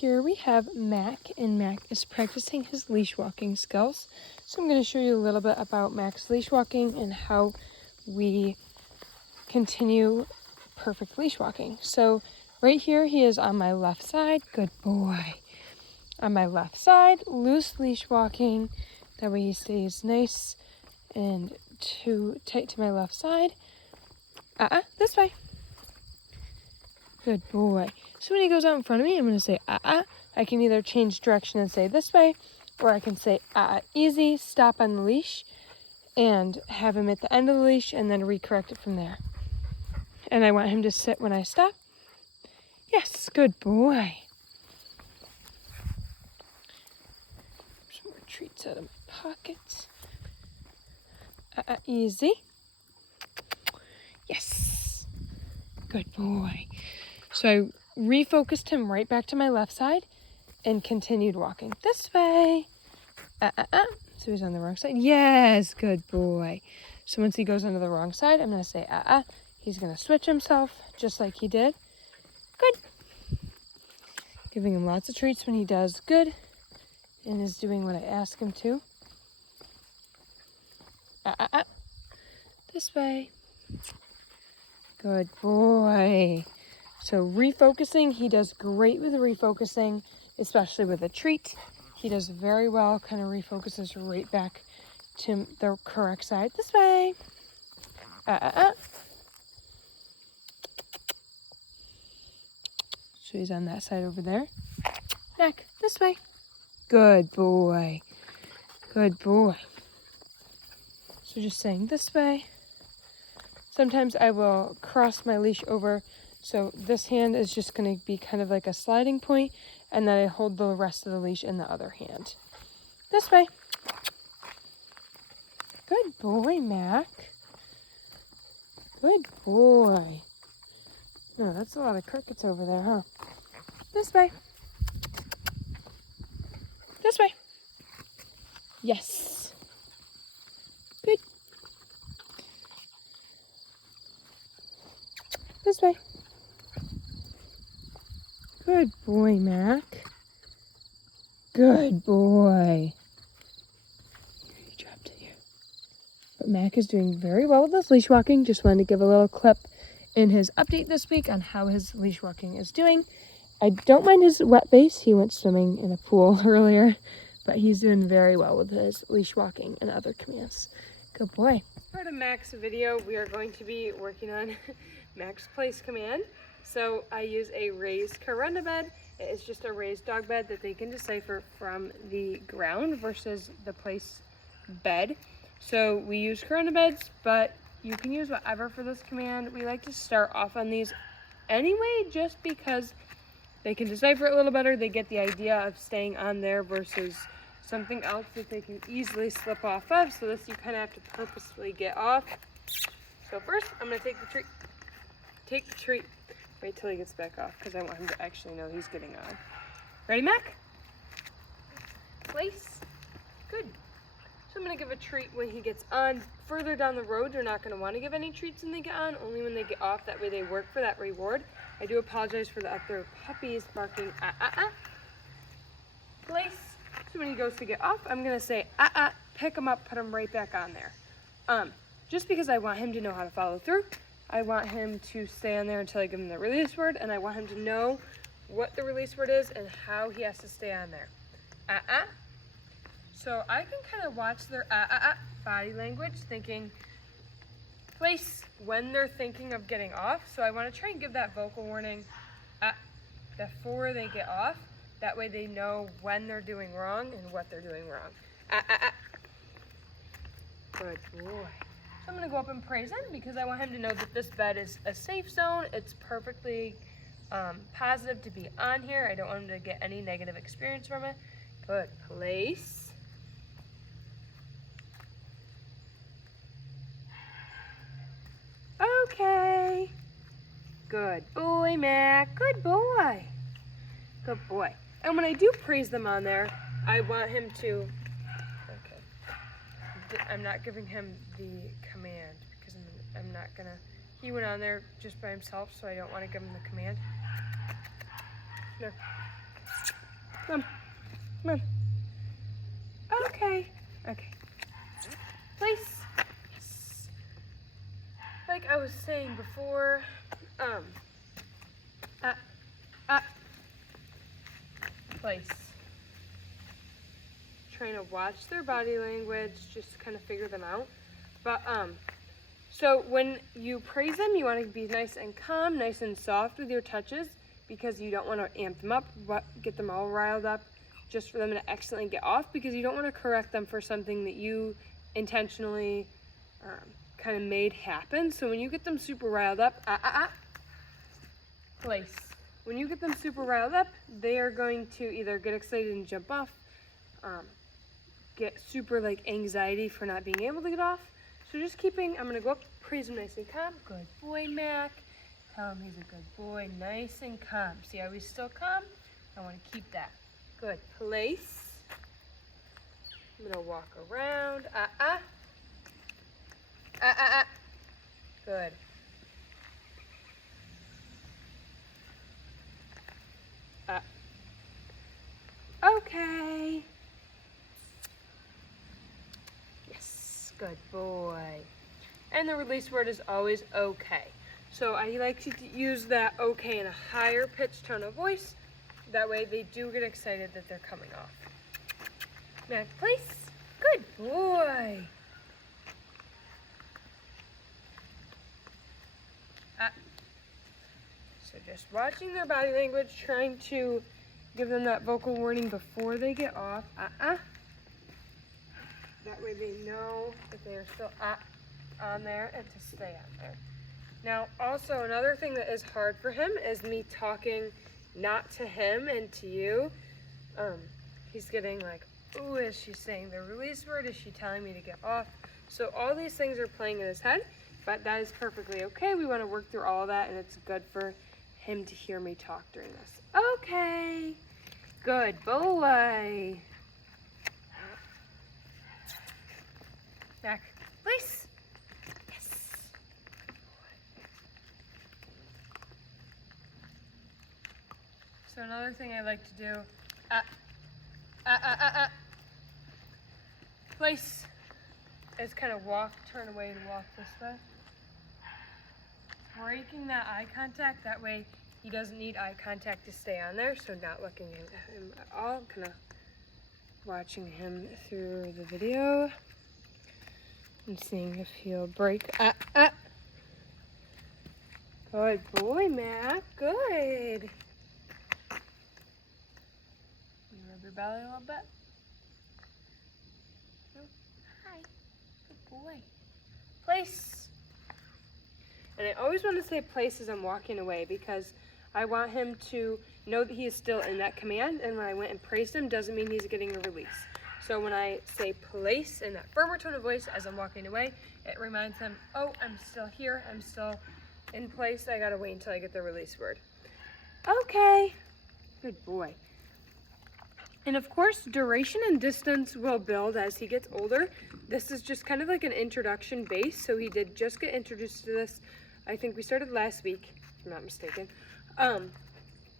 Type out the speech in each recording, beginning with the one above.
here we have Mac, and Mac is practicing his leash walking skills. So I'm going to show you a little bit about Mac's leash walking and how we continue perfect leash walking. So right here he is on my left side. Good boy. On my left side, loose leash walking. That way he stays nice and too tight to my left side. This way. Good boy. So when he goes out in front of me, I'm going to say, I can either change direction and say this way, or I can say, easy, stop on the leash, and have him at the end of the leash, and then recorrect it from there. And I want him to sit when I stop. Yes, good boy. Some more treats out of my pockets. Easy. Yes. Good boy. So I refocused him right back to my left side and continued walking this way. So he's on the wrong side. Yes, good boy. So once he goes onto the wrong side, I'm going to say, He's going to switch himself just like he did. Good. Giving him lots of treats when he does good and is doing what I ask him to. This way. Good boy. So refocusing, he does great with refocusing, especially with a treat. He does very well, kind of refocuses right back to the correct side. This way. So he's on that side over there. Back, this way. Good boy. Good boy. So just saying this way. Sometimes I will cross my leash over, so this hand is just going to be kind of like a sliding point, and then I hold the rest of the leash in the other hand. This way. Good boy, Mac. Good boy. No, that's a lot of crickets over there, huh? This way. This way. Yes. Good. This way. Good boy, Mac. Good boy. You dropped it here. But Mac is doing very well with his leash walking. Just wanted to give a little clip in his update this week on how his leash walking is doing. I don't mind his wet base. He went swimming in a pool earlier, but he's doing very well with his leash walking and other commands. Good boy. Part of Mac's video, we are going to be working on Mac's place command. So I use a raised corunda bed. It is just a raised dog bed that they can decipher from the ground versus the place bed. So we use corunda beds, but you can use whatever for this command. We like to start off on these anyway, just because they can decipher it a little better. They get the idea of staying on there versus something else that they can easily slip off of. So this you kind of have to purposefully get off. So first, I'm going to take the treat. Take the treat. Wait till he gets back off because I want him to actually know he's getting on. Ready, Mac? Place. Good. So I'm going to give a treat when he gets on. Further down the road, you're not going to want to give any treats when they get on, only when they get off. That way they work for that reward. I do apologize for the other puppies barking, Place. So when he goes to get off, I'm going to say, pick him up, put him right back on there. Just because I want him to know how to follow through. I want him to stay on there until I give him the release word, and I want him to know what the release word is and how he has to stay on there. So I can kind of watch their body language, thinking place when they're thinking of getting off. So I want to try and give that vocal warning before they get off. That way they know when they're doing wrong and what they're doing wrong. Good boy. So I'm going to go up and praise him because I want him to know that this bed is a safe zone. It's perfectly positive to be on here. I don't want him to get any negative experience from it. Good. Place. Okay. Good boy, Mac. Good boy. Good boy. And when I do praise them on there, I want him to... Okay. I'm not giving him the command because I'm not going to... He went on there just by himself, so I don't want to give him the command. No. Come on. Come on. Okay. Okay. Place. Yes. Like I was saying before, place. Trying to watch their body language, just kind of figure them out. But so when you praise them, you want to be nice and calm, nice and soft with your touches, because you don't want to amp them up, get them all riled up, just for them to accidentally get off, because you don't want to correct them for something that you intentionally kind of made happen. So when you get them super riled up, place. When you get them super riled up, they are going to either get excited and jump off, get super like anxiety for not being able to get off. So just keeping, I'm gonna go up, praise him nice and calm. Good boy, Mac. Tell him he's a good boy, nice and calm. See how he's still calm? I wanna keep that. Good, place. I'm gonna walk around, Good. Okay. Yes, good boy. And the release word is always okay. So I like to use that okay in a higher pitched tone of voice. That way they do get excited that they're coming off. Mac, place. Good boy. So just watching their body language, trying to give them that vocal warning before they get off. That way they know that they are still on there and to stay on there. Now, also another thing that is hard for him is me talking not to him and to you. He's getting like, ooh, is she saying the release word? Is she telling me to get off? So all these things are playing in his head, but that is perfectly okay. We want to work through all of that, and it's good for him to hear me talk during this. Okay, good boy. Back, place. Yes. So another thing I like to do, place is kind of walk, turn away and walk this way. Breaking that eye contact, that way he doesn't need eye contact to stay on there, so not looking at him at all, kind of watching him through the video and seeing if he'll break. Good boy, Mac, good. You rub your belly a little bit? No? Hi, good boy. Place. And I always want to say place as I'm walking away, because I want him to know that he is still in that command, and when I went and praised him doesn't mean he's getting a release. So when I say place in that firmer tone of voice as I'm walking away, it reminds him, oh, I'm still here, I'm still in place, I gotta wait until I get the release word. Okay, good boy. And of course, duration and distance will build as he gets older. This is just kind of like an introduction base, so he did just get introduced to this. I think we started last week, if I'm not mistaken.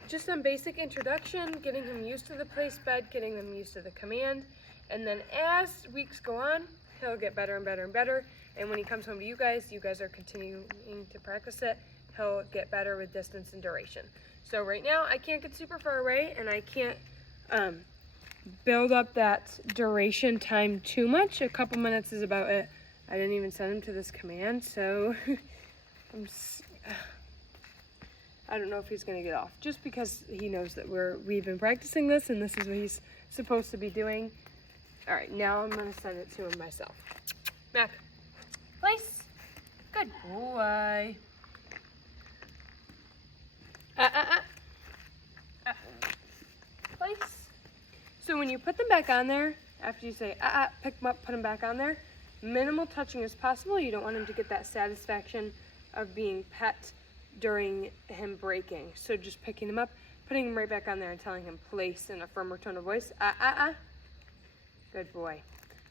Just some basic introduction, getting him used to the place bed, getting them used to the command. And then as weeks go on, he'll get better and better and better. And when he comes home to you guys are continuing to practice it, he'll get better with distance and duration. So right now, I can't get super far away, and I can't build up that duration time too much. A couple minutes is about it. I didn't even send him to this command, so I don't know if he's gonna get off, just because he knows that we've been practicing this and this is what he's supposed to be doing. All right, now I'm gonna send it to him myself. Mac, place. Good boy. Place. So when you put them back on there, after you say pick them up, put them back on there, minimal touching as possible. You don't want him to get that satisfaction of being pet during him breaking. So just picking them up, putting them right back on there and telling him place in a firmer tone of voice. Good boy.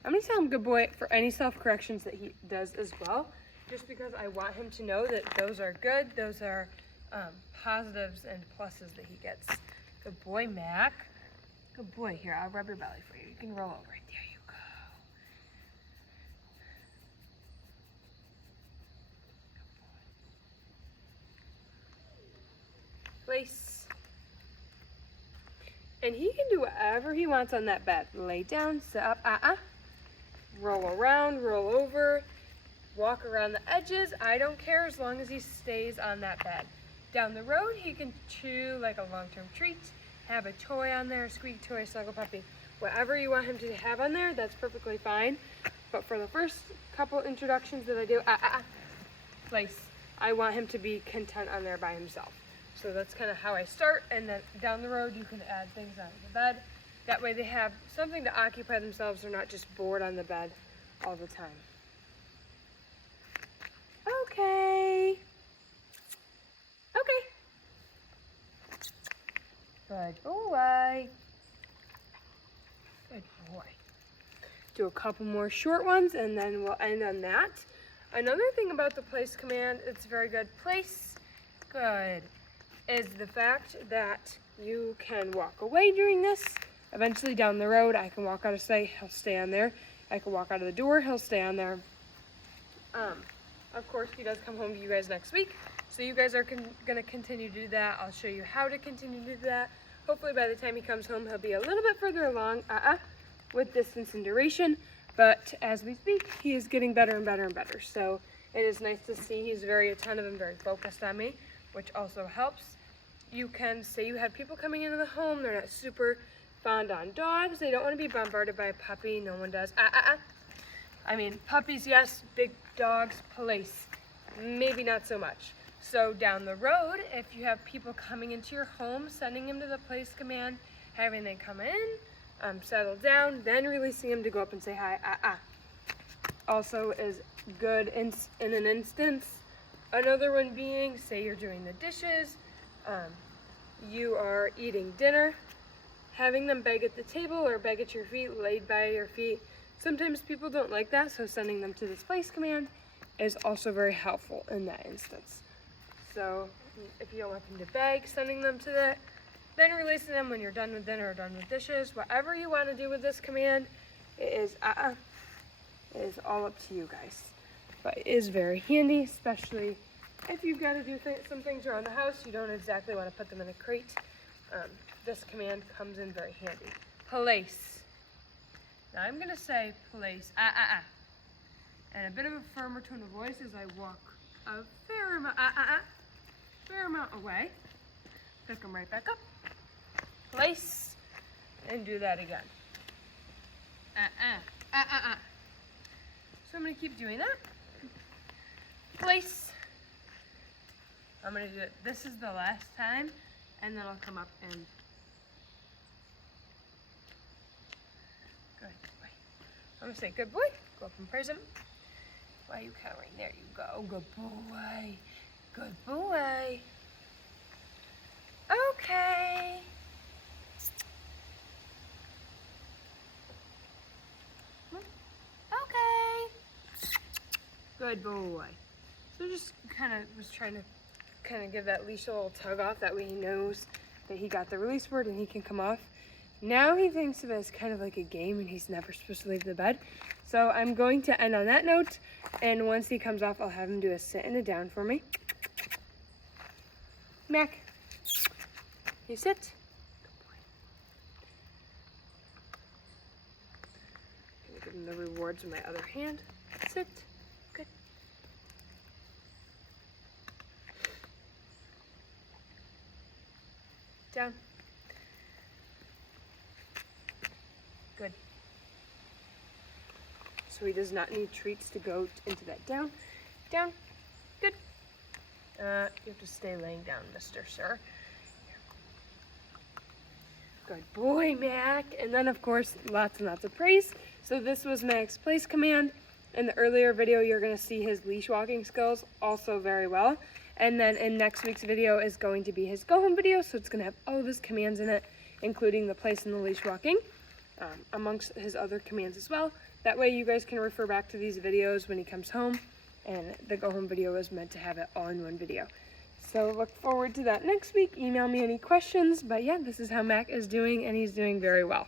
I'm gonna tell him good boy for any self-corrections that he does as well, just because I want him to know that those are good, those are positives and pluses that he gets. Good boy, Mac. Good boy. Here, I'll rub your belly for you. You can roll over. There you go. Place. And he can do whatever he wants on that bed. Lay down, sit up, roll around, roll over, walk around the edges. I don't care as long as he stays on that bed. Down the road, he can chew like a long-term treat, have a toy on there, a squeaky toy, snuggle puppy. Whatever you want him to have on there, that's perfectly fine. But for the first couple introductions that I do, place, I want him to be content on there by himself. So that's kind of how I start, and then down the road you can add things onto the bed. That way they have something to occupy themselves. They're not just bored on the bed all the time. Okay. Good boy. Good boy. Do a couple more short ones and then we'll end on that. Another thing about the place command, it's very good. Place, good, is the fact that you can walk away during this. Eventually down the road, I can walk out of sight, he'll stay on there. I can walk out of the door, he'll stay on there. Of course, he does come home to you guys next week. So you guys are gonna continue to do that. I'll show you how to continue to do that. Hopefully by the time he comes home, he'll be a little bit further along with distance and duration. But as we speak, he is getting better and better and better. So it is nice to see he's very attentive and very focused on me, which also helps. You can say you had people coming into the home, they're not super fond on dogs. They don't want to be bombarded by a puppy. No one does. I mean, puppies, yes. Big dogs, police, maybe not so much. So down the road, if you have people coming into your home, sending them to the place command, having them come in, settle down, then releasing them to go up and say hi, also is good in an instance. Another one being, say you're doing the dishes, you are eating dinner, having them beg at the table or beg at your feet, laid by your feet. Sometimes people don't like that, so sending them to this place command is also very helpful in that instance. So if you don't want them to beg, sending them to that, then releasing them when you're done with dinner or done with dishes. Whatever you want to do with this command, it is all up to you guys. But it is very handy, especially if you've got to do some things around the house. You don't exactly want to put them in a crate. This command comes in very handy. Place. Now I'm going to say place, and a bit of a firmer tone of voice as I walk a fair amount away. Pick them right back up. Place, and do that again. So I'm going to keep doing that. Place. I'm going to do it. This is the last time, and then I'll come up and good boy. I'm going to say good boy. Go up and praise him. Why are you cowering? There you go. Good boy. Good boy. Okay. Okay. Good boy. So just kind of was trying to give that leash a little tug off. That way he knows that he got the release word and he can come off. Now he thinks of it as kind of like a game and he's never supposed to leave the bed. So I'm going to end on that note. And once he comes off, I'll have him do a sit and a down for me. Mac, you sit. Good boy. Gonna give him the rewards with my other hand. Sit. Good. Down. Good. So he does not need treats to go into that down. Down. Good. You have to stay laying down, Mr. Sir. Good boy, Mac. And then, of course, lots and lots of praise. So this was Mac's place command. In the earlier video, you're going to see his leash walking skills also very well. And then in next week's video is going to be his go home video. So it's going to have all of his commands in it, including the place and the leash walking, amongst his other commands as well. That way you guys can refer back to these videos when he comes home. And the go home video is meant to have it all in one video. So look forward to that next week. Email me any questions. But yeah, this is how Mac is doing, and he's doing very well.